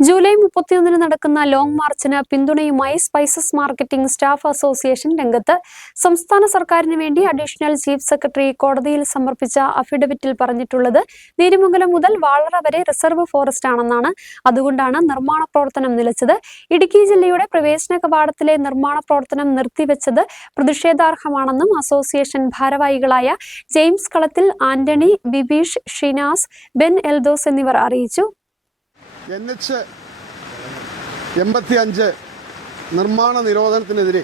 July മുപ്പത്തിയൊന്നിന് നടക്കുന്ന long മാർച്ചിന് പിന്തുണയുമായി സ്പൈസസ് മാർക്കറ്റിംഗ് സ്റ്റാഫ് അസോസിയേഷൻ രംഗത്ത് സംസ്ഥാന സർക്കാരിന് വേണ്ടി അഡീഷണൽ ചീഫ് സെക്രട്ടറി കോടതിയിൽ സമർപ്പിച്ച അഫിഡവിറ്റിൽ പറഞ്ഞിട്ടുള്ളത് നീരുമംഗലം മുതൽ വാളറ വരെ റിസർവ് ഫോറസ്റ്റ് ആണെന്നാണ്. അതുകൊണ്ടാണ് നിർമ്മാണ പ്രവർത്തനം നിലച്ചത്. ഇടുക്കി ജില്ലയുടെ പ്രവേശന കവാടത്തിലെ നിർമ്മാണ പ്രവർത്തനം നിർത്തിവെച്ചത് പ്രതിഷേധാർഹമാണെന്നും അസോസിയേഷൻ ഭാരവാഹികളായ James Kalathil Antony Bibeesh Shinas Ben Eldhose എന്നിവർ അറിയിച്ചു. എൻ എച്ച് എൺപത്തി അഞ്ച് നിർമ്മാണ നിരോധനത്തിനെതിരെ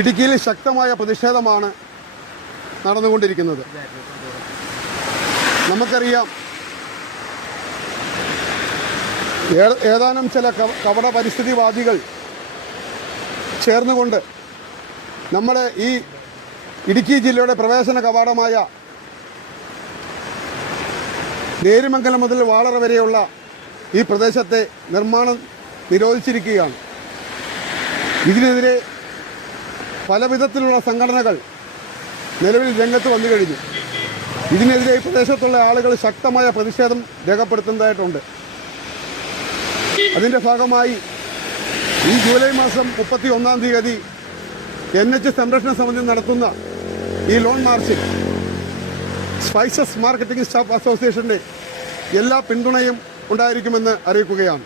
ഇടുക്കിയിൽ ശക്തമായ പ്രതിഷേധമാണ് നടന്നുകൊണ്ടിരിക്കുന്നത്. നമുക്കറിയാം ഏതാനും ചില കവട പരിസ്ഥിതിവാദികൾ ചേർന്നുകൊണ്ട് നമ്മുടെ ഈ ഇടുക്കി ജില്ലയുടെ പ്രവേശന കവാടമായ നേരുമംഗലം മുതൽ വാളറ വരെയുള്ള ഈ പ്രദേശത്തെ നിർമ്മാണം നിരോധിച്ചിരിക്കുകയാണ്. ഇതിനെതിരെ പല വിധത്തിലുള്ള സംഘടനകൾ നിലവിൽ രംഗത്ത് വന്നു കഴിഞ്ഞു. ഇതിനെതിരെ ഈ പ്രദേശത്തുള്ള ആളുകൾ ശക്തമായ പ്രതിഷേധം രേഖപ്പെടുത്തുന്നതായിട്ടുണ്ട്. അതിന്റെ ഭാഗമായി ഈ ജൂലൈ മാസം മുപ്പത്തി ഒന്നാം തീയതി എൻ എച്ച് സംരക്ഷണ സമിതി നടത്തുന്ന ഈ ലോൺ മാർച്ചിൽ സ്പൈസസ് മാർക്കറ്റിംഗ് സ്റ്റാഫ് അസോസിയേഷന്റെ എല്ലാ പിന്തുണയും ഉണ്ടായിരിക്കുമെന്ന് അറിയിക്കുകയാണ്.